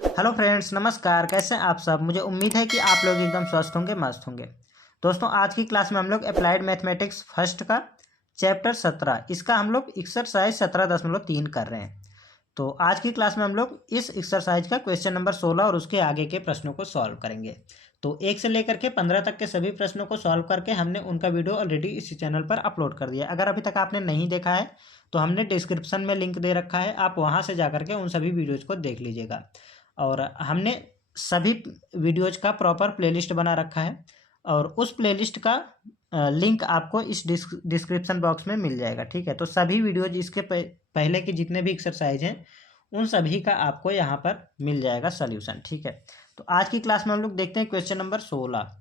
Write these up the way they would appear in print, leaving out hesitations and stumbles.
Hello friends, नमस्कार। कैसे हैं आप सब। मुझे उम्मीद है कि आप लोग एकदम स्वस्थ होंगे, मस्त होंगे। दोस्तों, आज की क्लास में हम लोग अप्लाइड मैथमेटिक्स फर्स्ट का चैप्टर 17 इसका हम लोग एक्सरसाइज 17.3 कर रहे हैं। तो आज की क्लास में हम लोग इस एक्सरसाइज का क्वेश्चन नंबर 16 और उसके आगे के प्रश्नों को सॉल्व करेंगे। तो 1 से लेकर के 15 तक के सभी प्रश्नों को सॉल्व करके हमने उनका वीडियो ऑलरेडी इसी चैनल पर अपलोड कर दिया। अगर अभी तक आपने नहीं देखा है तो हमने डिस्क्रिप्शन में लिंक दे रखा है, आप वहाँ से जा करके उन सभी वीडियोज़ को देख लीजिएगा। और हमने सभी वीडियोज का प्रॉपर प्लेलिस्ट बना रखा है और उस प्लेलिस्ट का लिंक आपको इस डिस्क्रिप्शन बॉक्स में मिल जाएगा। ठीक है, तो सभी वीडियोज इसके पहले के जितने भी एक्सरसाइज हैं उन सभी का आपको यहाँ पर मिल जाएगा सॉल्यूशन। ठीक है, तो आज की क्लास में हम लोग देखते हैं क्वेश्चन नंबर 16।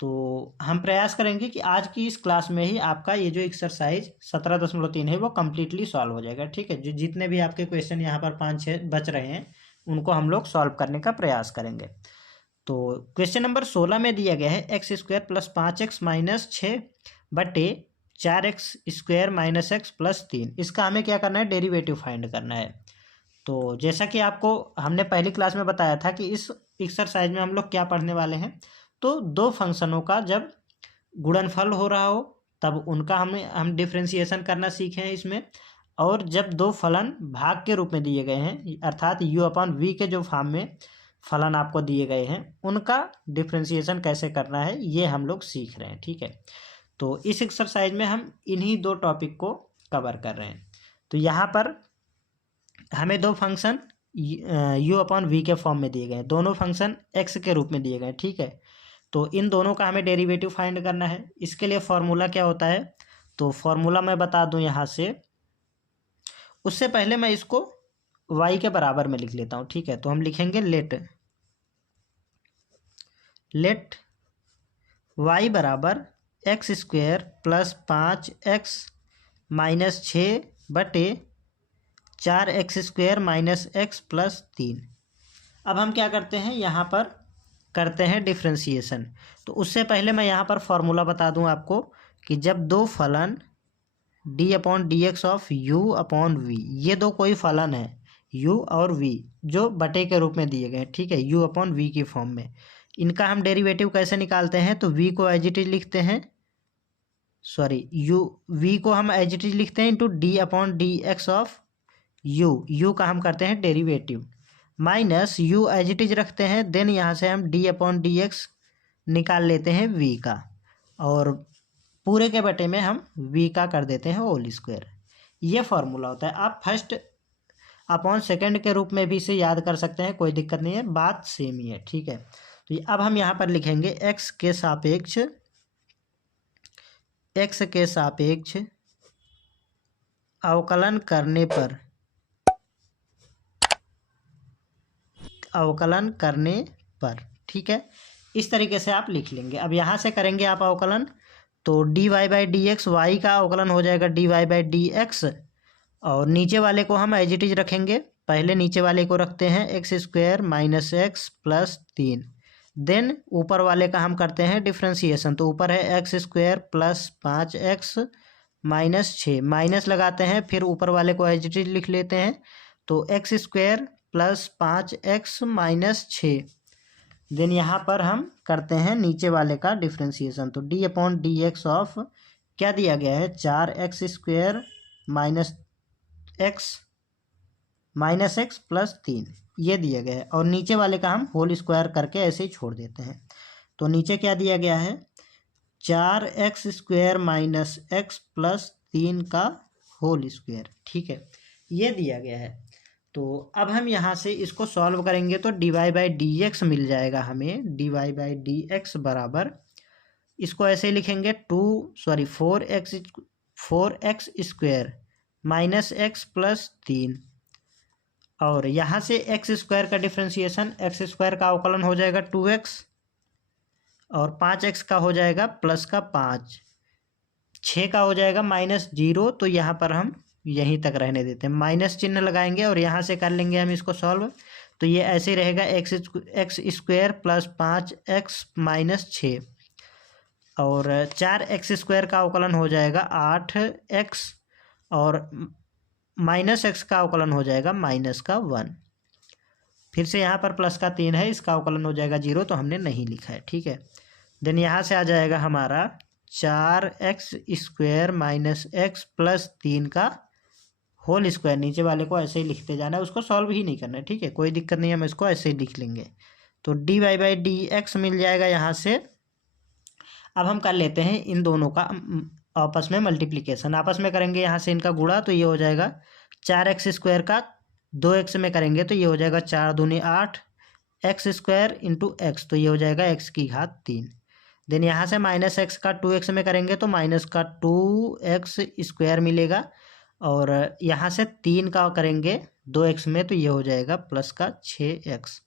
तो हम प्रयास करेंगे कि आज की इस क्लास में ही आपका ये जो एक्सरसाइज 17.3 है वो कम्प्लीटली सॉल्व हो जाएगा। ठीक है, जो जितने भी आपके क्वेश्चन यहाँ पर 5-6 बच रहे हैं उनको हम लोग सॉल्व करने का प्रयास करेंगे। तो क्वेश्चन नंबर 16 में दिया गया है x² + 5x - 6 बटे 4x² - x + 3। इसका हमें क्या करना है, डेरिवेटिव फाइंड करना है। तो जैसा कि आपको हमने पहली क्लास में बताया था कि इस एक्सरसाइज में हम लोग क्या पढ़ने वाले हैं, तो दो फंक्शनों का जब गुणनफल हो रहा हो तब उनका हम डिफ्रेंसिएशन करना सीखे हैं इसमें। और जब दो फलन भाग के रूप में दिए गए हैं अर्थात u/v के जो फॉर्म में फलन आपको दिए गए हैं उनका डिफ्रेंसिएशन कैसे करना है ये हम लोग सीख रहे हैं। ठीक है, तो इस एक्सरसाइज में हम इन्हीं दो टॉपिक को कवर कर रहे हैं। तो यहाँ पर हमें दो फंक्शन u/v के फॉर्म में दिए गए हैं, दोनों फंक्शन x के रूप में दिए गए हैं। ठीक है, तो इन दोनों का हमें डेरिवेटिव फाइंड करना है। इसके लिए फॉर्मूला क्या होता है, तो फॉर्मूला मैं बता दूं यहाँ से, उससे पहले मैं इसको y के बराबर में लिख लेता हूँ। ठीक है, तो हम लिखेंगे लेट y बराबर x² + 5x - 6 बटे 4x² - x + 3। अब हम क्या करते हैं, यहाँ पर करते हैं डिफ्रेंसिएशन। तो उससे पहले मैं यहाँ पर फॉर्मूला बता दूँ आपको कि जब दो फलन d/dx ऑफ u/v, ये दो कोई फलन है u और v जो बटे के रूप में दिए गए हैं। ठीक है, u/v की फॉर्म में इनका हम डेरिवेटिव कैसे निकालते हैं, तो v को एज इट इज लिखते हैं, v को हम एज इट इज लिखते हैं इंटू d/dx ऑफ u का हम करते हैं derivative minus u as it is रखते हैं, देन यहाँ से हम d/dx निकाल लेते हैं v का और पूरे के बटे में हम v का कर देते हैं होल स्क्वायर। ये फॉर्मूला होता है। आप फर्स्ट अपॉन सेकंड के रूप में भी इसे याद कर सकते हैं, कोई दिक्कत नहीं है, बात सेम ही है। ठीक है, तो अब हम यहाँ पर लिखेंगे x के सापेक्ष अवकलन करने पर। ठीक है, इस तरीके से आप लिख लेंगे। अब यहाँ से करेंगे आप अवकलन, तो dy/dx y का अवकलन हो जाएगा dy/dx और नीचे वाले को हम एज इट इज रखेंगे। पहले नीचे वाले को रखते हैं x² - x + 3, देन ऊपर वाले का हम करते हैं डिफ्रेंसिएशन। तो ऊपर है x² + 5x - 6, माइनस लगाते हैं, फिर ऊपर वाले को एज इट इज लिख लेते हैं। तो x² + 5x - 6, देन यहाँ पर हम करते हैं नीचे वाले का डिफ्रेंसिएशन। तो d/dx ऑफ क्या दिया गया है, 4x² - x + 3 ये दिया गया है और नीचे वाले का हम होल स्क्वायर करके ऐसे ही छोड़ देते हैं। तो नीचे क्या दिया गया है, 4x² - x + 3 का होल स्क्वायर। ठीक है, ये दिया गया है। तो अब हम यहाँ से इसको सॉल्व करेंगे तो dy/dx मिल जाएगा हमें। dy/dx बराबर, इसको ऐसे लिखेंगे 4x² - x + 3 और यहाँ से x² का डिफ्रेंसिएशन, x² का अवकलन हो जाएगा 2x और 5x का हो जाएगा +5, 6 का हो जाएगा -0। तो यहाँ पर हम यहीं तक रहने देते हैं, माइनस चिन्ह लगाएंगे और यहाँ से कर लेंगे हम इसको सॉल्व। तो ये ऐसे ही रहेगा x² + 5x - 6 और 4x² का अवकलन हो जाएगा 8x और -x का अवकलन हो जाएगा -1। फिर से यहाँ पर प्लस का 3 है, इसका अवकलन हो जाएगा 0, तो हमने नहीं लिखा है। ठीक है, देन यहाँ से आ जाएगा हमारा 4x² माइनस x प्लस 3 का होल स्क्वायर। नीचे वाले को ऐसे ही लिखते जाना है, उसको सॉल्व ही नहीं करना है। ठीक है, कोई दिक्कत नहीं है, हम इसको ऐसे ही लिख लेंगे। तो dy/dx मिल जाएगा यहाँ से। अब हम कर लेते हैं इन दोनों का आपस में मल्टीप्लिकेशन। आपस में करेंगे यहाँ से इनका गुणा, तो ये हो जाएगा 4x² का 2x में करेंगे तो ये हो जाएगा 4 दूनी 8 x² इंटू x, तो ये हो जाएगा x की घात 3। देन यहाँ से माइनस x का 2x में करेंगे तो माइनस का 2x² मिलेगा, और यहाँ से 3 का करेंगे 2x में तो ये हो जाएगा प्लस का 6x।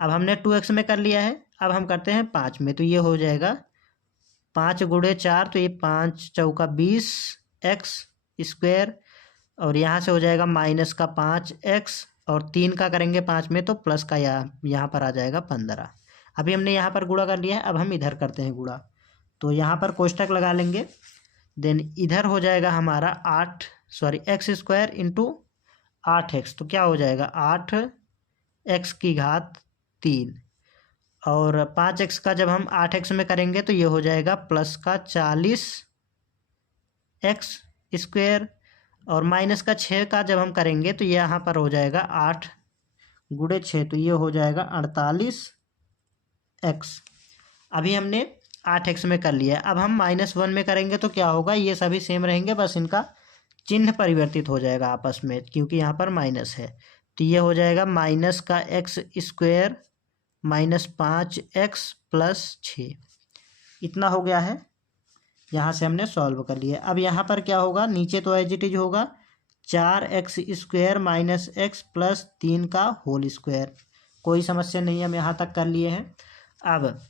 अब हमने 2x में कर लिया है, अब हम करते हैं 5 में, तो ये हो जाएगा 5 गुणे 4, तो ये 5 चौका 20x², और यहाँ से हो जाएगा माइनस का 5x, और 3 का करेंगे 5 में तो प्लस का यहाँ पर आ जाएगा 15। अभी हमने यहाँ पर गुणा कर लिया है, अब हम इधर करते हैं गुणा, तो यहाँ पर कोष्टक लगा लेंगे। देन इधर हो जाएगा हमारा x² इंटू 8x, तो क्या हो जाएगा 8x की घात 3, और 5x का जब हम 8x में करेंगे तो ये हो जाएगा प्लस का 40x², और माइनस का 6 का जब हम करेंगे तो ये यहाँ पर हो जाएगा 8 गुणे 6, तो ये हो जाएगा 48x। अभी हमने 8x में कर लिया है, अब हम -1 में करेंगे तो क्या होगा, ये सभी सेम रहेंगे, बस इनका चिन्ह परिवर्तित हो जाएगा आपस में, क्योंकि यहाँ पर माइनस है। तो ये हो जाएगा माइनस का x² माइनस 5x प्लस 6, इतना हो गया है। यहाँ से हमने सॉल्व कर लिया। अब यहाँ पर क्या होगा, नीचे तो एज इट इज होगा 4x² माइनस x प्लस 3 का होल स्क्वायर, कोई समस्या नहीं, हम यहाँ तक कर लिए हैं। अब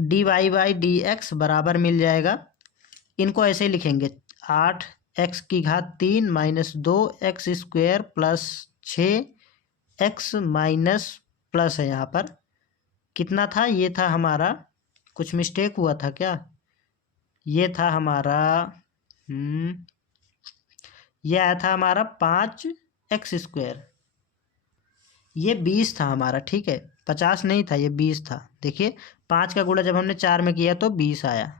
dy/dx बराबर मिल जाएगा, इनको ऐसे ही लिखेंगे 8x की घात 3 minus 2x² plus 6x minus plus है, यहाँ पर कितना था, ये था हमारा, कुछ मिस्टेक हुआ था क्या, ये था हमारा ये आया था हमारा 5x², ये 20 था हमारा। ठीक है, 50 नहीं था, ये 20 था। देखिए 5 का गुणा जब हमने 4 में किया तो 20 आया,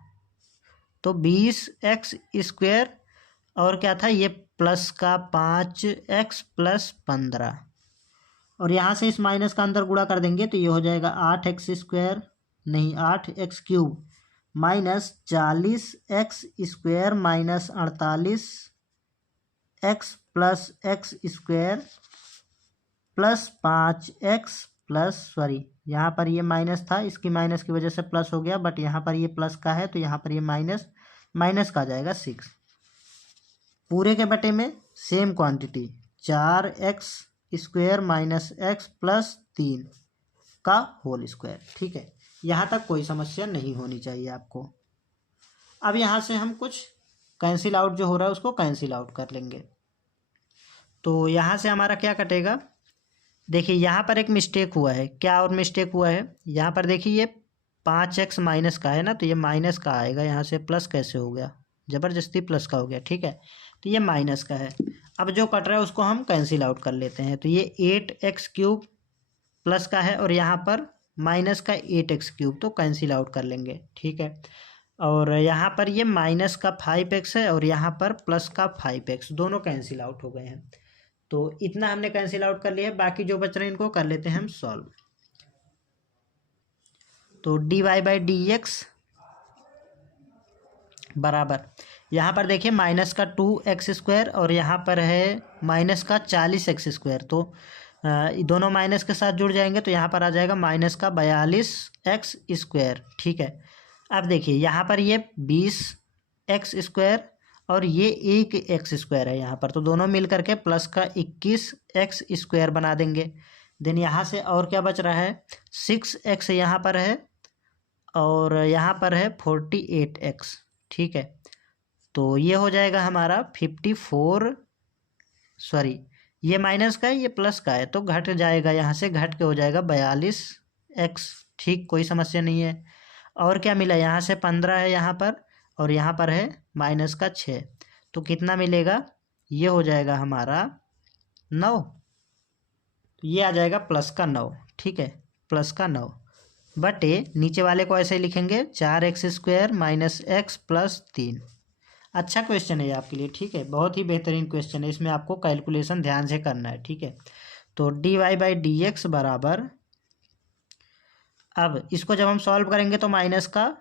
तो 20x², और क्या था ये प्लस का 5x प्लस 15, और यहाँ से इस माइनस का अंदर गुणा कर देंगे तो ये हो जाएगा 8x² नहीं 8x³ minus 40x² minus 48x plus x² plus 5x plus यहाँ पर ये माइनस था, इसकी माइनस की वजह से प्लस हो गया, बट यहाँ पर ये प्लस का है तो यहाँ पर ये माइनस का आ जाएगा 6। पूरे के बटे में same quantity 4x² minus x plus 3 का होल स्क्वायर। ठीक है, यहाँ तक कोई समस्या नहीं होनी चाहिए आपको। अब यहाँ से हम कुछ कैंसिल आउट जो हो रहा है उसको कैंसिल आउट कर लेंगे, तो यहाँ से हमारा क्या कटेगा, देखिए यहाँ पर एक मिस्टेक हुआ है। क्या और मिस्टेक हुआ है, यहाँ पर देखिए ये 5x माइनस का है ना, तो ये माइनस का आएगा, यहाँ से प्लस कैसे हो गया, ज़बरदस्ती प्लस का हो गया। ठीक है, तो ये माइनस का है। अब जो कट रहा है उसको हम कैंसिल आउट कर लेते हैं, तो ये 8x³ प्लस का है, और यहाँ पर माइनस का 8x³, तो कैंसिल आउट कर लेंगे। ठीक है, और यहाँ पर ये माइनस का 5x है, और यहाँ पर प्लस का 5x, दोनों कैंसिल आउट हो गए हैं। तो इतना हमने कैंसिल आउट कर लिया है, बाकी जो बच रहे हैं इनको कर लेते हैं हम सॉल्व। तो dy/dx बराबर, यहाँ पर देखिए माइनस का 2x² और यहाँ पर है माइनस का 40x², तो दोनों माइनस के साथ जुड़ जाएंगे तो यहाँ पर आ जाएगा माइनस का 42x²। ठीक है, अब देखिए यहाँ पर ये 20x² और ये 1x² है यहाँ पर, तो दोनों मिल करके प्लस का 21x² बना देंगे। देन यहाँ से और क्या बच रहा है, 6x यहाँ पर है, और यहाँ पर है 48x। ठीक है, तो ये हो जाएगा हमारा 54, ये माइनस का है ये प्लस का है, तो घट जाएगा, यहाँ से घट के हो जाएगा 42x। ठीक, कोई समस्या नहीं है। और क्या मिला, यहाँ से 15 है यहाँ पर, और यहाँ पर है माइनस का 6, तो कितना मिलेगा, ये हो जाएगा हमारा 9। तो ये आ जाएगा +9, ठीक है, +9 बटे नीचे वाले को ऐसे ही लिखेंगे 4x² - x + 3। अच्छा क्वेश्चन है ये आपके लिए, ठीक है, बहुत ही बेहतरीन क्वेश्चन है, इसमें आपको कैलकुलेशन ध्यान से करना है, ठीक है। तो dy/dx बराबर, अब इसको जब हम सॉल्व करेंगे तो माइनस का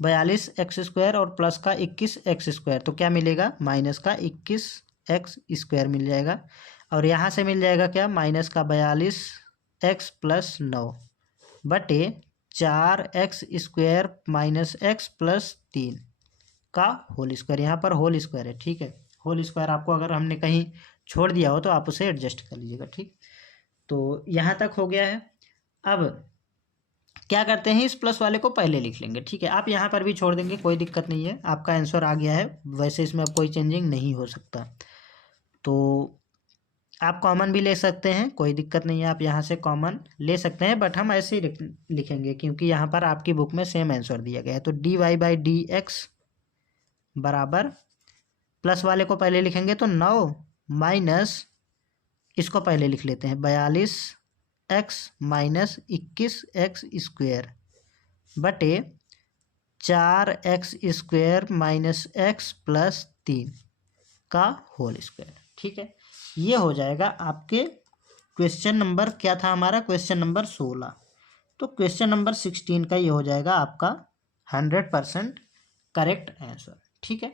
42x² और प्लस का 21x², तो क्या मिलेगा, माइनस का 21x² मिल जाएगा। और यहाँ से मिल जाएगा क्या, माइनस का 42x + 9 बटे 4x² - x + 3 का होल स्क्वायर। यहाँ पर होल स्क्वायर है, ठीक है, होल स्क्वायर आपको अगर हमने कहीं छोड़ दिया हो तो आप उसे एडजस्ट कर लीजिएगा, ठीक। तो यहाँ तक हो गया है। अब क्या करते हैं, इस प्लस वाले को पहले लिख लेंगे, ठीक है। आप यहाँ पर भी छोड़ देंगे, कोई दिक्कत नहीं है, आपका आंसर आ गया है, वैसे इसमें अब कोई चेंजिंग नहीं हो सकता। तो आप कॉमन भी ले सकते हैं, कोई दिक्कत नहीं है, आप यहाँ से कॉमन ले सकते हैं, बट हम ऐसे ही लिखेंगे क्योंकि यहाँ पर आपकी बुक में सेम आंसर दिया गया है। तो dy/dx बराबर, प्लस वाले को पहले लिखेंगे तो 9 माइनस, इसको पहले लिख लेते हैं 42x - 21x² बटे 4x² - x + 3 का होल स्क्वायर, ठीक है। ये हो जाएगा आपके क्वेश्चन नंबर, क्या था हमारा, क्वेश्चन नंबर 16। तो क्वेश्चन नंबर 16 का ये हो जाएगा आपका 100% करेक्ट आंसर, ठीक है।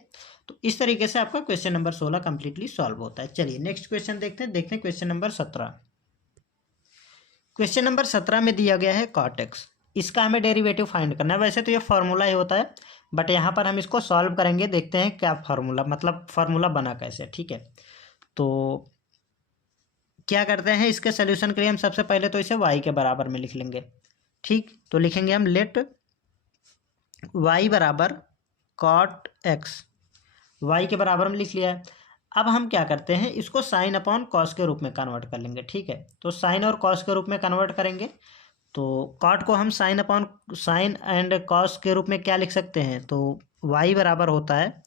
तो इस तरीके से आपका क्वेश्चन नंबर 16 कंप्लीटली सॉल्व होता है। चलिए नेक्स्ट क्वेश्चन देखते हैं क्वेश्चन नंबर 17। क्वेश्चन नंबर 17 में दिया गया है cot x, इसका हमें डेरिवेटिव फाइंड करना है। वैसे तो ये फार्मूला ही होता है, बट यहाँ पर हम इसको सॉल्व करेंगे, देखते हैं क्या फार्मूला, मतलब फार्मूला बना कैसे, ठीक है। तो क्या करते हैं, इसके सोल्यूशन के लिए हम सबसे पहले तो इसे y के बराबर में लिख लेंगे, ठीक। तो लिखेंगे हम लेट y बराबर cot x, y के बराबर में लिख लिया है। अब हम क्या करते हैं, इसको साइन अपॉन कॉस के रूप में कन्वर्ट कर लेंगे, ठीक है। तो साइन और कॉस के रूप में कन्वर्ट करेंगे, तो कॉट को हम sine upon sine and cos के रूप में क्या लिख सकते हैं, तो y बराबर होता है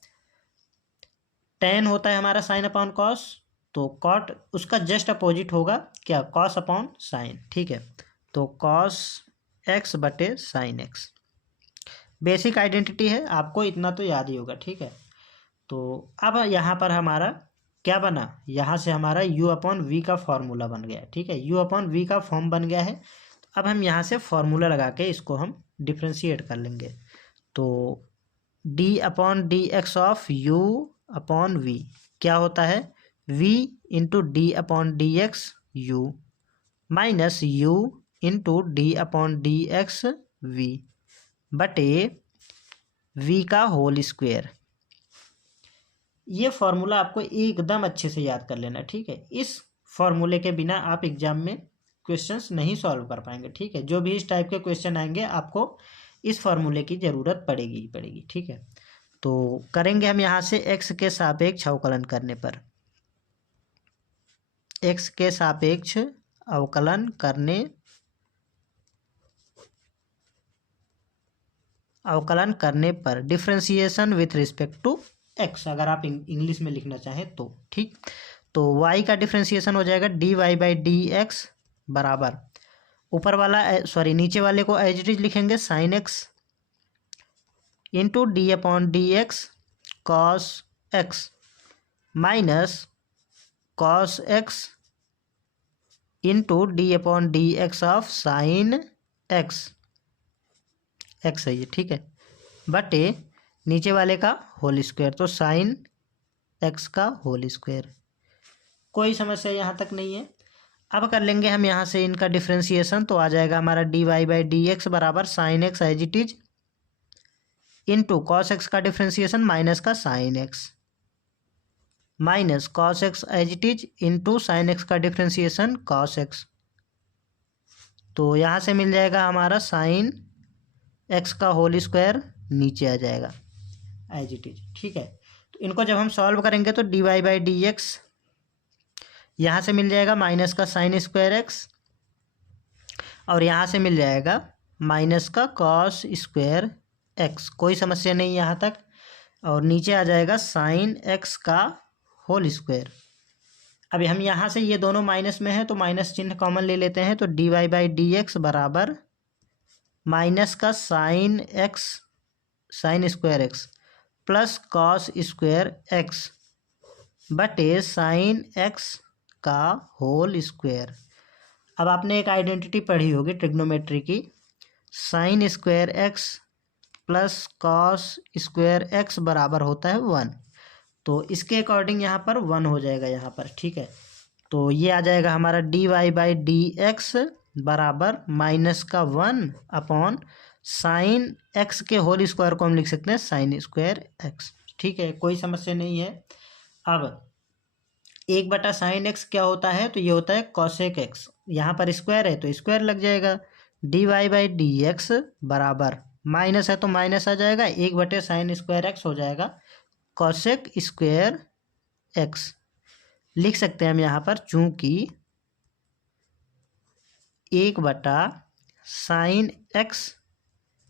tan होता है हमारा साइन अपॉन कॉस, तो कॉट उसका जस्ट अपोजिट होगा क्या, कॉस अपॉन साइन, ठीक है। तो कॉस x बटे साइन x, बेसिक आइडेंटिटी है, आपको इतना तो याद ही होगा, ठीक है। तो अब यहाँ पर हमारा क्या बना, यहाँ से हमारा u/v का फॉर्मूला बन गया, ठीक है, u/v का फॉर्म बन गया है। तो अब हम यहाँ से फॉर्मूला लगा के इसको हम डिफ्रेंशिएट कर लेंगे। तो d/dx ऑफ u/v क्या होता है, v into d/dx u minus u into d/dx v बटे v का होल स्क्वायर। ये फॉर्मूला आपको एकदम अच्छे से याद कर लेना, ठीक है। इस फॉर्मूले के बिना आप एग्जाम में क्वेश्चंस नहीं सॉल्व कर पाएंगे, ठीक है। जो भी इस टाइप के क्वेश्चन आएंगे आपको इस फॉर्मूले की ज़रूरत पड़ेगी ही पड़ेगी, ठीक है। तो करेंगे हम यहाँ से x के सापेक्ष अवकलन करने पर, x के सापेक्ष अवकलन करने पर differentiation with respect to x, अगर आप इंग्लिश में लिखना चाहें तो, ठीक। तो y का डिफ्रेंसिएशन हो जाएगा dy/dx बराबर, ऊपर वाला नीचे वाले को एज इट इज लिखेंगे sine x into d/dx cos x minus cos x into d/dx of sine x, x है ये, ठीक है, बटे नीचे वाले का होल स्क्वायर, तो साइन x का होल स्क्वायर। कोई समस्या यहाँ तक नहीं है। अब कर लेंगे हम यहाँ से इनका डिफ्रेंसिएशन, तो आ जाएगा हमारा dy/dx बराबर sine x as it is into cos x का डिफ्रेंसिएशन माइनस का sine x minus cos x as it is into sine x का डिफ्रेंसिएशन कॉस x। तो यहाँ से मिल जाएगा हमारा साइन x का होल स्क्वायर नीचे आ जाएगा एज इट इज, ठीक है। तो इनको जब हम सॉल्व करेंगे तो dy/dx यहाँ से मिल जाएगा माइनस का साइन स्क्वायर x और यहाँ से मिल जाएगा माइनस का कॉस स्क्वायर x, कोई समस्या नहीं यहाँ तक। और नीचे आ जाएगा साइन x का होल स्क्वायर। अभी हम यहाँ से ये दोनों माइनस में है तो माइनस चिन्ह कॉमन ले लेते हैं, तो d y by d x बराबर माइनस का sine x sine square x plus cos square x बटे साइन एक्स का होल स्क्वायर। अब आपने एक आइडेंटिटी पढ़ी होगी ट्रिग्नोमेट्री की, sine square x plus cos square x बराबर होता है 1। तो इसके अकॉर्डिंग यहाँ पर 1 हो जाएगा यहाँ पर, ठीक है। तो ये आ जाएगा हमारा d y by d x बराबर माइनस का 1 अपॉन साइन एक्स के होल स्क्वायर को हम लिख सकते हैं साइन स्क्वायर एक्स, ठीक है, कोई समस्या नहीं है। अब 1/साइन एक्स क्या होता है, तो ये होता है कॉसेक एक्स, यहाँ पर स्क्वायर है तो स्क्वायर लग जाएगा। D y by d x बराबर माइनस है तो माइनस आ जाएगा, 1/साइन स्क्वायर एक्स हो जाएगा कॉसेक स्क्वायर एक्स। लिख सकते हैं हम यहाँ पर, चूंकि 1/साइन एक्स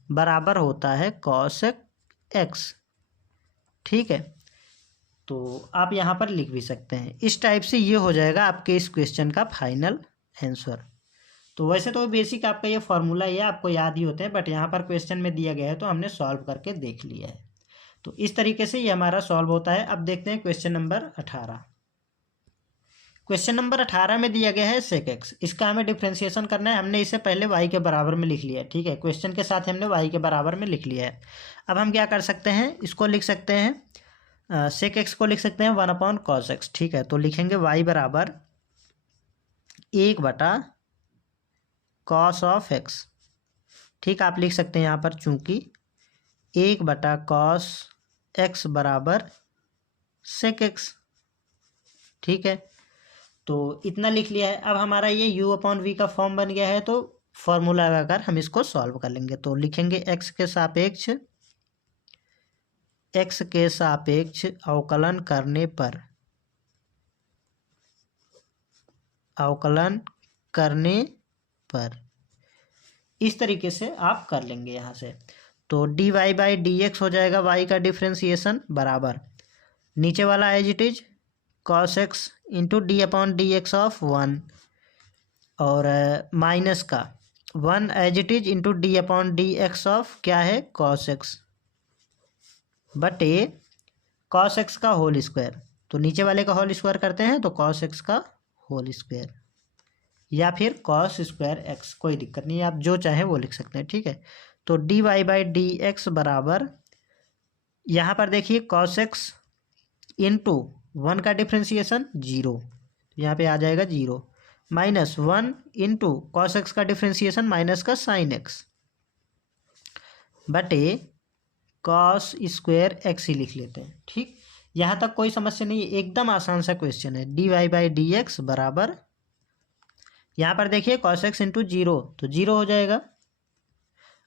बराबर होता है कॉसेक एक्स, ठीक है। तो आप यहाँ पर लिख भी सकते हैं। इस टाइप से ये हो जाएगा आपके इस क्वेश्चन का फाइनल आंसर। तो वैसे तो बेसिक आपका ये फॉर्मूला ये आपको याद ही होते हैं, बट यहाँ पर क्वेश्चन में दिया गया है तो हमने सॉल्व करके देख लिया है। तो इस तरीके से ये हमारा सॉल्व होता है। अब देखते हैं क्वेश्चन नंबर 18। क्वेश्चन नंबर 18 में दिया गया है सेक एक्स, इसका हमें डिफ्रेंशिएशन करना है। हमने इसे पहले वाई के बराबर में लिख लिया है, ठीक है, क्वेश्चन के साथ हमने वाई के बराबर में लिख लिया है। अब हम क्या कर सकते हैं, इसको लिख सकते हैं, सेक एक्स को लिख सकते हैं 1/cos x, ठीक है। तो लिखेंगे वाई बराबर 1/cos ऑफ x, ठीक, आप लिख सकते हैं यहाँ पर, चूंकि 1/cos x बराबर सेक एक्स, ठीक है। तो इतना लिख लिया है। अब हमारा ये u/v का फॉर्म बन गया है, तो फॉर्मूला लगाकर हम इसको सॉल्व कर लेंगे। तो लिखेंगे x के सापेक्ष अवकलन करने पर इस तरीके से आप कर लेंगे यहाँ से। तो d y by d x हो जाएगा y का डिफ्रेंसिएशन बराबर नीचे वाला as it is cos x into d/dx of 1 और माइनस का 1 as it is into d/dx of क्या है cos x बटे cos x का होल स्क्वायर। तो नीचे वाले का होल स्क्वायर करते हैं तो cos x का होल स्क्वायर या फिर cos स्क्वायर x, कोई दिक्कत नहीं है, आप जो चाहें वो लिख सकते हैं, ठीक है। तो d y by d x बराबर यहाँ पर देखिए cos x इंटू 1 का डिफ्रेंसिएशन 0, यहाँ पे आ जाएगा 0 माइनस 1 इंटू cos x का डिफ्रेंसिएशन माइनस का साइन एक्स बटे cos स्क्वायर एक्स ही लिख लेते हैं, ठीक। यहाँ तक कोई समस्या नहीं है, एकदम आसान सा क्वेश्चन है। D y by d x बराबर यहाँ पर देखिए cos x इंटू 0 तो 0 हो जाएगा,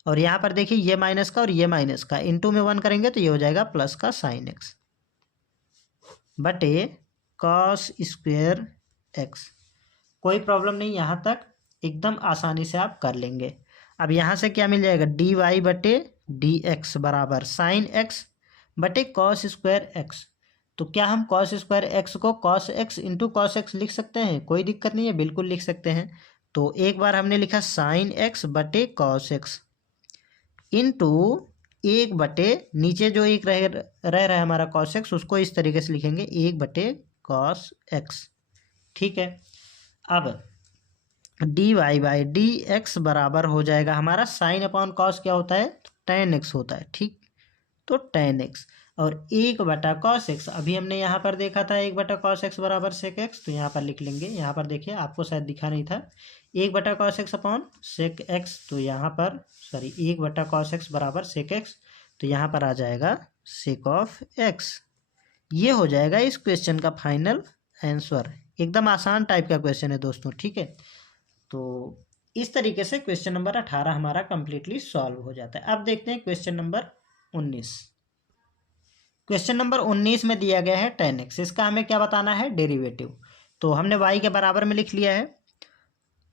और यहाँ पर देखिए ये माइनस का और ये माइनस का इंटू में 1 करेंगे तो ये हो जाएगा प्लस का साइन एक्स बटे cos स्क्वायर एक्स। कोई प्रॉब्लम नहीं, यहाँ तक एकदम आसानी से आप कर लेंगे। अब यहाँ से क्या मिल जाएगा, डी वाई बटे डी एक्स बराबर साइन एक्स बटे cos स्क्वायर एक्स। तो क्या हम cos स्क्वायर एक्स को cos x into cos x लिख सकते हैं, कोई दिक्कत नहीं है, बिल्कुल लिख सकते हैं। तो एक बार हमने लिखा साइन एक्स बटे cos x इंटू 1 बटे नीचे जो एक रह रहा है हमारा cos x, उसको इस तरीके से लिखेंगे 1 बटे cos x, ठीक है। अब d y by d x बराबर हो जाएगा हमारा साइन अपॉन कॉस क्या होता है, tan x होता है, ठीक। तो tan x और 1/cos x, अभी हमने यहाँ पर देखा था 1/cos x बराबर सेक एक्स, तो यहाँ पर लिख लेंगे। यहाँ पर देखिए आपको शायद दिखा नहीं था, 1/cos x upon sec x, तो यहाँ पर 1/cos x बराबर सेक एक्स, तो यहाँ पर आ जाएगा सेक ऑफ एक्स। ये हो जाएगा इस क्वेश्चन का फाइनल आंसर। एकदम आसान टाइप का क्वेश्चन है दोस्तों, ठीक है। तो इस तरीके से क्वेश्चन नंबर 18 हमारा कंप्लीटली सॉल्व हो जाता है। अब देखते हैं क्वेश्चन नंबर 19। क्वेश्चन नंबर 19 में दिया गया है tan x, इसका हमें क्या बताना है, डेरिवेटिव। तो हमने y के बराबर में लिख लिया है,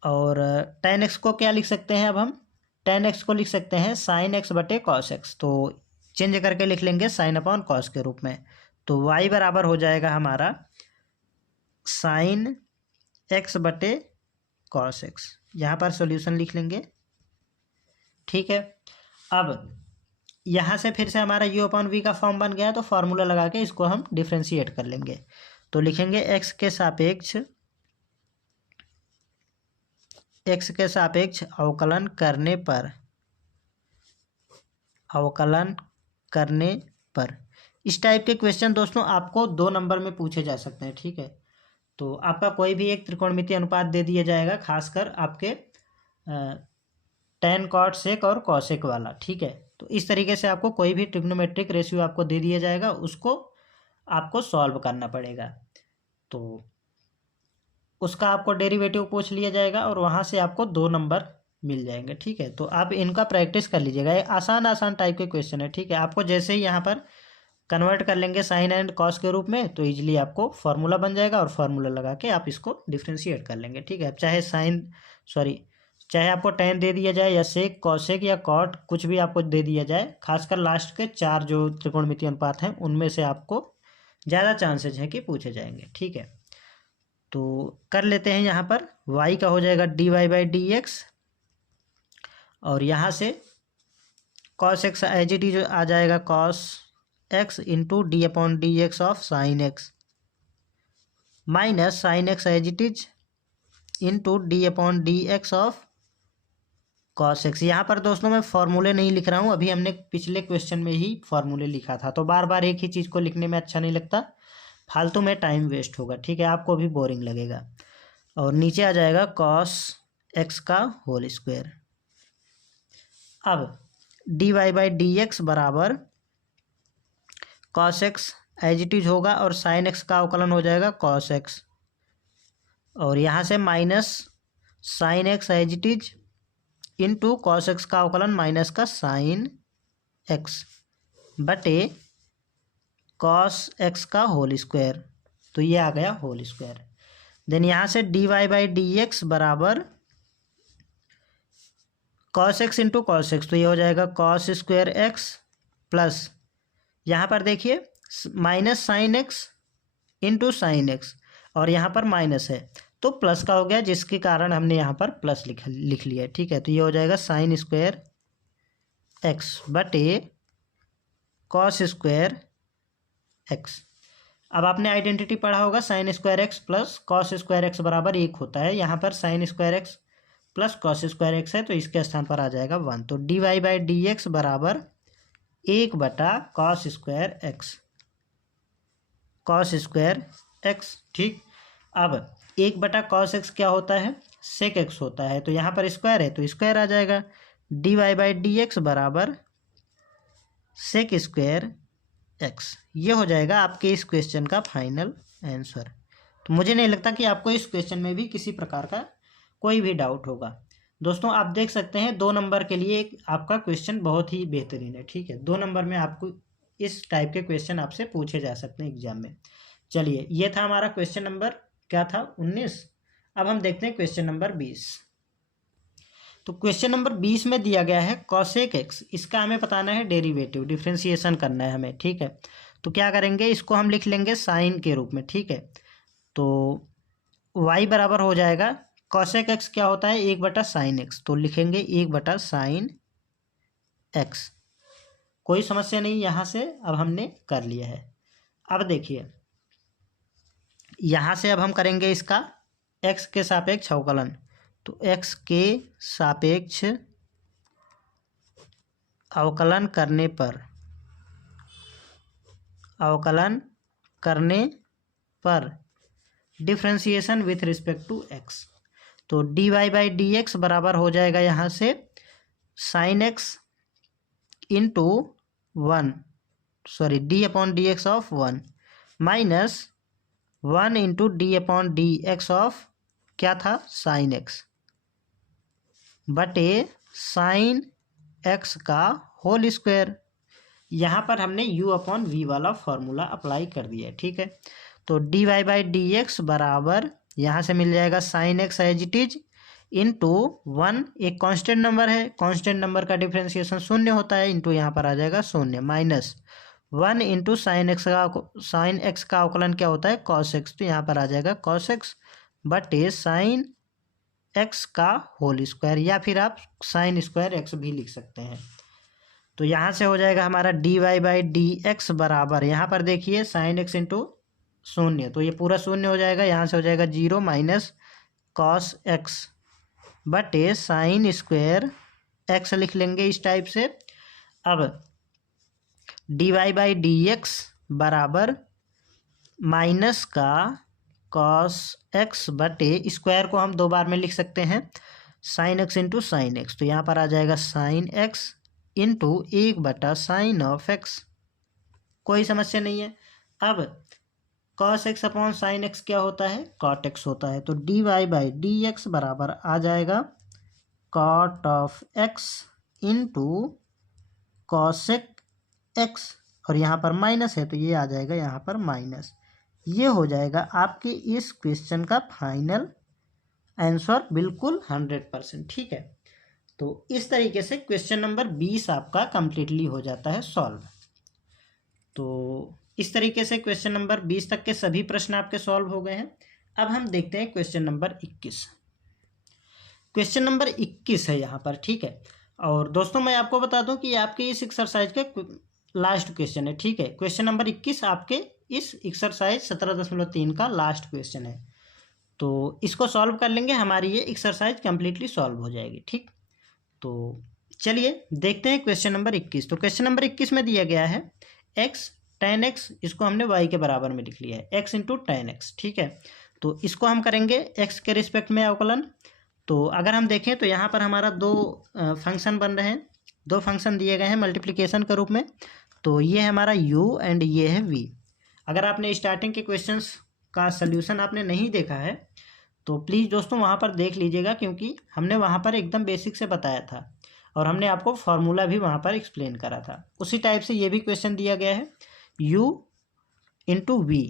और tan x को क्या लिख सकते हैं, अब हम tan x को लिख सकते हैं sin x बटे cos x, तो चेंज करके लिख लेंगे sin अपॉन cos के रूप में। तो y बराबर हो जाएगा हमारा साइन एक्स बटे कॉस एक्स, यहाँ पर सॉल्यूशन लिख लेंगे। ठीक है, अब यहाँ से फिर से हमारा u अपॉन वी का फॉर्म बन गया है, तो फार्मूला लगा के इसको हम डिफ्रेंशिएट कर लेंगे। तो लिखेंगे x के सापेक्ष अवकलन करने पर इस टाइप के क्वेश्चन दोस्तों आपको 2 नंबर में पूछे जा सकते हैं। ठीक है, तो आपका कोई भी एक त्रिकोणमितीय अनुपात दे दिया जाएगा, खासकर आपके tan cot sec और cosec वाला। ठीक है, तो इस तरीके से आपको कोई भी ट्रिग्नोमेट्रिक रेशियो आपको दे दिया जाएगा, उसको आपको सॉल्व करना पड़ेगा। तो उसका आपको डेरिवेटिव पूछ लिया जाएगा और वहाँ से आपको 2 नंबर मिल जाएंगे। ठीक है, तो आप इनका प्रैक्टिस कर लीजिएगा, ये आसान टाइप के क्वेश्चन है। ठीक है, आपको जैसे ही यहाँ पर कन्वर्ट कर लेंगे साइन एंड कॉस के रूप में, तो इजीली आपको फार्मूला बन जाएगा और फार्मूला लगा के आप इसको डिफ्रेंशिएट कर लेंगे। ठीक है, चाहे आपको tan दे दिया जाए या सेक कॉसेक या कॉट, कुछ भी आपको दे दिया जाए, खासकर लास्ट के 4 जो त्रिकोणमितीय अनुपात हैं उनमें से आपको ज़्यादा चांसेज हैं कि पूछे जाएंगे। ठीक है, तो कर लेते हैं। यहाँ पर y का हो जाएगा dy/dx और यहाँ से cos x as it is आ जाएगा cos x into d/dx of sine x minus sine x as it is into d/dx of cos x। यहाँ पर दोस्तों मैं फॉर्मूले नहीं लिख रहा हूँ, अभी हमने पिछले क्वेश्चन में ही फॉर्मूले लिखा था, तो बार बार एक ही चीज़ को लिखने में अच्छा नहीं लगता, फालतू में टाइम वेस्ट होगा। ठीक है, आपको भी बोरिंग लगेगा। और नीचे आ जाएगा cos x का होल स्क्वायर। अब dy/dx बराबर cos x as it is होगा और साइन x का अवकलन हो जाएगा cos x, और यहाँ से minus sine x as it is into cos x का अवकलन माइनस का साइन एक्स बटे कॉस एक्स का होल स्क्वायर, तो ये आ गया होल स्क्वायर। देन यहाँ से dy/dx बराबर cos x into cos x, तो ये हो जाएगा कॉस स्क्वायर एक्स प्लस यहाँ पर देखिए minus sine x into sine x, और यहाँ पर माइनस है तो प्लस का हो गया, जिसके कारण हमने यहाँ पर प्लस लिख लिया है। ठीक है, तो ये हो जाएगा साइन स्क्वायर एक्स बटे कॉस स्क्वायर एक्स। अब आपने आइडेंटिटी पढ़ा होगा, sign square x plus cos square x बराबर 1 होता है। यहाँ पर sign square x plus cos square x है, तो इसके स्थान पर आ जाएगा 1। तो dy/dx बराबर 1 बटा कॉस स्क्वायर एक्स। ठीक, अब 1 बटा कॉस एक्स क्या होता है, सेक एक्स होता है, तो यहाँ पर स्क्वायर है तो स्क्वायर आ जाएगा। dy/dx बराबर सेक स्क्वायर एक्स, ये हो जाएगा आपके इस क्वेश्चन का फाइनल आंसर। तो मुझे नहीं लगता कि आपको इस क्वेश्चन में भी किसी प्रकार का कोई भी डाउट होगा। दोस्तों आप देख सकते हैं 2 नंबर के लिए आपका क्वेश्चन बहुत ही बेहतरीन है। ठीक है, 2 नंबर में आपको इस टाइप के क्वेश्चन आपसे पूछे जा सकते हैं एग्जाम में। चलिए, ये था हमारा क्वेश्चन नंबर क्या था 19। अब हम देखते हैं क्वेश्चन नंबर 20। तो क्वेश्चन नंबर 20 में दिया गया है कॉसेक एक्स, इसका हमें बताना है डेरिवेटिव, डिफ्रेंसिएशन करना है हमें। ठीक है, तो क्या करेंगे, इसको हम लिख लेंगे साइन के रूप में। ठीक है, तो y बराबर हो जाएगा कॉसेक एक्स क्या होता है 1 बटा साइन एक्स, तो लिखेंगे 1 बटा साइन एक्स। कोई समस्या नहीं, यहाँ से अब हमने कर लिया है। अब देखिए यहाँ से अब हम करेंगे इसका x के सापेक्ष अवकलन, तो x के सापेक्ष अवकलन करने पर differentiation with respect to x, तो dy/dx बराबर हो जाएगा यहाँ से sine x into d/dx of 1 minus 1 into d/dx of क्या था साइन एक्स बटे साइन एक्स का होल स्क्वायर। यहाँ पर हमने u/v वाला फॉर्मूला अप्लाई कर दिया है। ठीक है, तो dy/dx बराबर यहाँ से मिल जाएगा sine x as it is into 1, एक कांस्टेंट नंबर है, कांस्टेंट नंबर का डिफ्रेंसिएशन 0 होता है, इंटू यहाँ पर आ जाएगा 0 माइनस 1 इंटू साइन एक्स का अवकलन क्या होता है, कॉस एक्स। तो यहाँ पर आ जाएगा कॉस एक्स बटे साइन एक्स का होल स्क्वायर, या फिर आप साइन स्क्वायर एक्स भी लिख सकते हैं। तो यहाँ से हो जाएगा हमारा d y by d x बराबर, यहाँ पर देखिए साइन एक्स इंटू शून्य, तो ये पूरा शून्य हो जाएगा, यहाँ से हो जाएगा 0 माइनस कॉस एक्स बटे साइन स्क्वायर एक्स लिख लेंगे इस टाइप से। अब d y by d x बराबर माइनस का कॉस एक्स बटे स्क्वायर को हम 2 बार में लिख सकते हैं, sine x into sine x. तो यहाँ पर आ जाएगा sine x into 1 sine of x, कोई समस्या नहीं है। अब cos x upon sine x क्या होता है, कॉट एक्स होता है। तो d y by d x बराबर आ जाएगा cot of x into cosec x, और यहाँ पर माइनस है तो ये आ जाएगा यहाँ पर माइनस। ये हो जाएगा आपके इस क्वेश्चन का फाइनल आंसर, बिल्कुल 100%। ठीक है, तो इस तरीके से क्वेश्चन नंबर 20 आपका कंप्लीटली हो जाता है सॉल्व। तो इस तरीके से क्वेश्चन नंबर 20 तक के सभी प्रश्न आपके सॉल्व हो गए हैं। अब हम देखते हैं क्वेश्चन नंबर 21। क्वेश्चन नंबर 21 है यहाँ पर, ठीक है। और दोस्तों मैं आपको बता दूं कि आपके इस एक्सरसाइज का लास्ट क्वेश्चन है, ठीक है। क्वेश्चन नंबर 21 आपके इस एक्सरसाइज 17.3 का लास्ट क्वेश्चन है। तो इसको सॉल्व कर लेंगे, हमारी ये एक्सरसाइज कंप्लीटली सॉल्व हो जाएगी, ठीक। तो चलिए देखते हैं क्वेश्चन नंबर 21। तो क्वेश्चन नंबर 21 में दिया गया है x tan x, इसको हमने y के बराबर में लिख लिया है, x इंटू टेन एक्स, ठीक है। तो इसको हम करेंगे x के रिस्पेक्ट में अवकलन। तो अगर हम देखें तो यहाँ पर हमारा 2 फंक्शन बन रहे हैं, 2 फंक्शन दिए गए हैं मल्टीप्लिकेशन के रूप में। तो ये है हमारा u एंड ये है v। अगर आपने स्टार्टिंग के क्वेश्चंस का सल्यूशन आपने नहीं देखा है तो प्लीज़ दोस्तों वहाँ पर देख लीजिएगा, क्योंकि हमने वहाँ पर एकदम बेसिक से बताया था और हमने आपको फार्मूला भी वहाँ पर एक्सप्लेन करा था। उसी टाइप से ये भी क्वेश्चन दिया गया है u इंटू वी।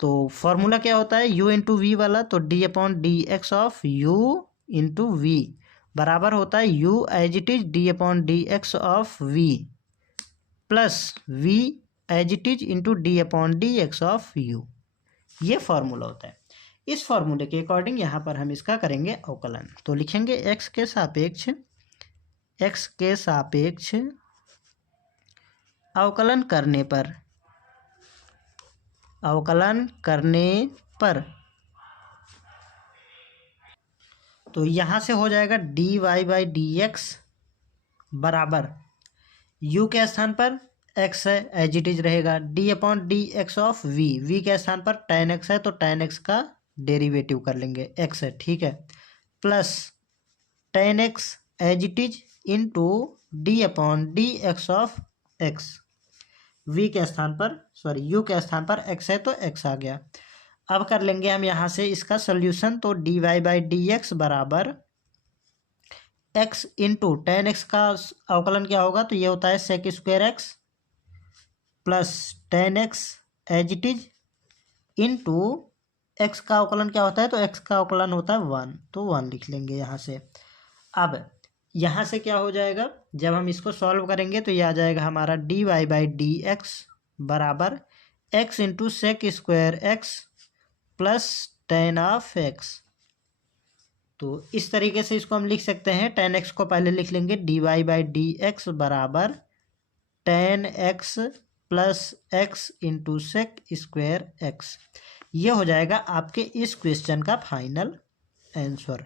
तो फार्मूला क्या होता है u इंटू वी वाला, तो d upon d x of u into v बराबर होता है u as it is d upon d x of v plus v as it is into d upon d x of u। ये formula होता है। इस फार्मूले के according यहाँ पर हम इसका करेंगे अवकलन। तो लिखेंगे x के सापेक्ष अवकलन करने पर तो यहाँ से हो जाएगा d y by d x बराबर u के स्थान पर x है, एज इट इज रहेगा, d upon d x of v के स्थान पर tan x है तो tan x का डेरिवेटिव कर लेंगे, x है, ठीक है, plus tan x as it is into d upon d x of x, v के स्थान पर u के स्थान पर x है तो x आ गया। अब कर लेंगे हम यहाँ से इसका सोल्यूशन। तो d y by d x बराबर x इंटू टेन एक्स का अवकलन क्या होगा, तो ये होता है sec square x plus tan x as it is into x का अवकलन क्या होता है, तो x का अवकलन होता है 1, तो 1 लिख लेंगे यहाँ से। अब यहाँ से क्या हो जाएगा, जब हम इसको सॉल्व करेंगे तो ये आ जाएगा हमारा d y by d x बराबर x into sec square x plus tan of x. तो इस तरीके से इसको हम लिख सकते हैं। टेन एक्स को पहले लिख लेंगे d y by d x बराबर ten x plus x into sec square x. ये हो जाएगा आपके इस क्वेश्चन का फाइनल आंसर।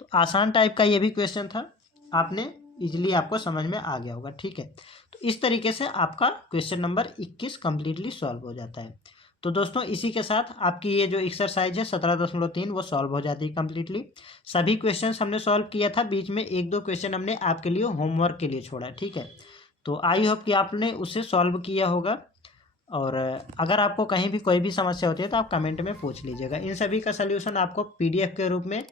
तो आसान टाइप का ये भी क्वेश्चन था, आपने इजीली आपको समझ में आ गया होगा, ठीक है। तो इस तरीके से आपका क्वेश्चन नंबर 21 कम्प्लीटली सॉल्व हो जाता है। तो दोस्तों इसी के साथ आपकी ये जो एक्सरसाइज है 17.3 वो सॉल्व हो जाती है कम्प्लीटली। सभी क्वेश्चंस हमने सॉल्व किया था, बीच में 1-2 क्वेश्चन हमने आपके लिए होमवर्क के लिए छोड़ा, ठीक है। तो आई होप कि आपने उसे सॉल्व किया होगा। और अगर आपको कहीं भी कोई भी समस्या होती है तो आप कमेंट में पूछ लीजिएगा। इन सभी का सल्यूशन आपको PDF के रूप में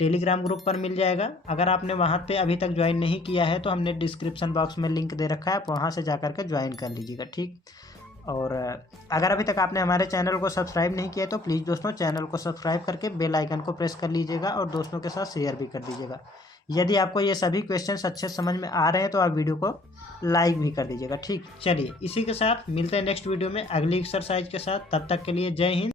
टेलीग्राम ग्रुप पर मिल जाएगा। अगर आपने वहाँ पे अभी तक ज्वाइन नहीं किया है तो हमने डिस्क्रिप्शन बॉक्स में लिंक दे रखा है, आप वहाँ से जा कर के ज्वाइन कर लीजिएगा, ठीक। और अगर अभी तक आपने हमारे चैनल को सब्सक्राइब नहीं किया तो प्लीज़ दोस्तों चैनल को सब्सक्राइब करके बेल आइकन को प्रेस कर लीजिएगा और दोस्तों के साथ शेयर भी कर दीजिएगा। यदि आपको ये सभी क्वेश्चंस अच्छे समझ में आ रहे हैं तो आप वीडियो को लाइक भी कर दीजिएगा। ठीक, चलिए इसी के साथ मिलते हैं नेक्स्ट वीडियो में अगली एक्सरसाइज के साथ। तब तक के लिए जय हिंद।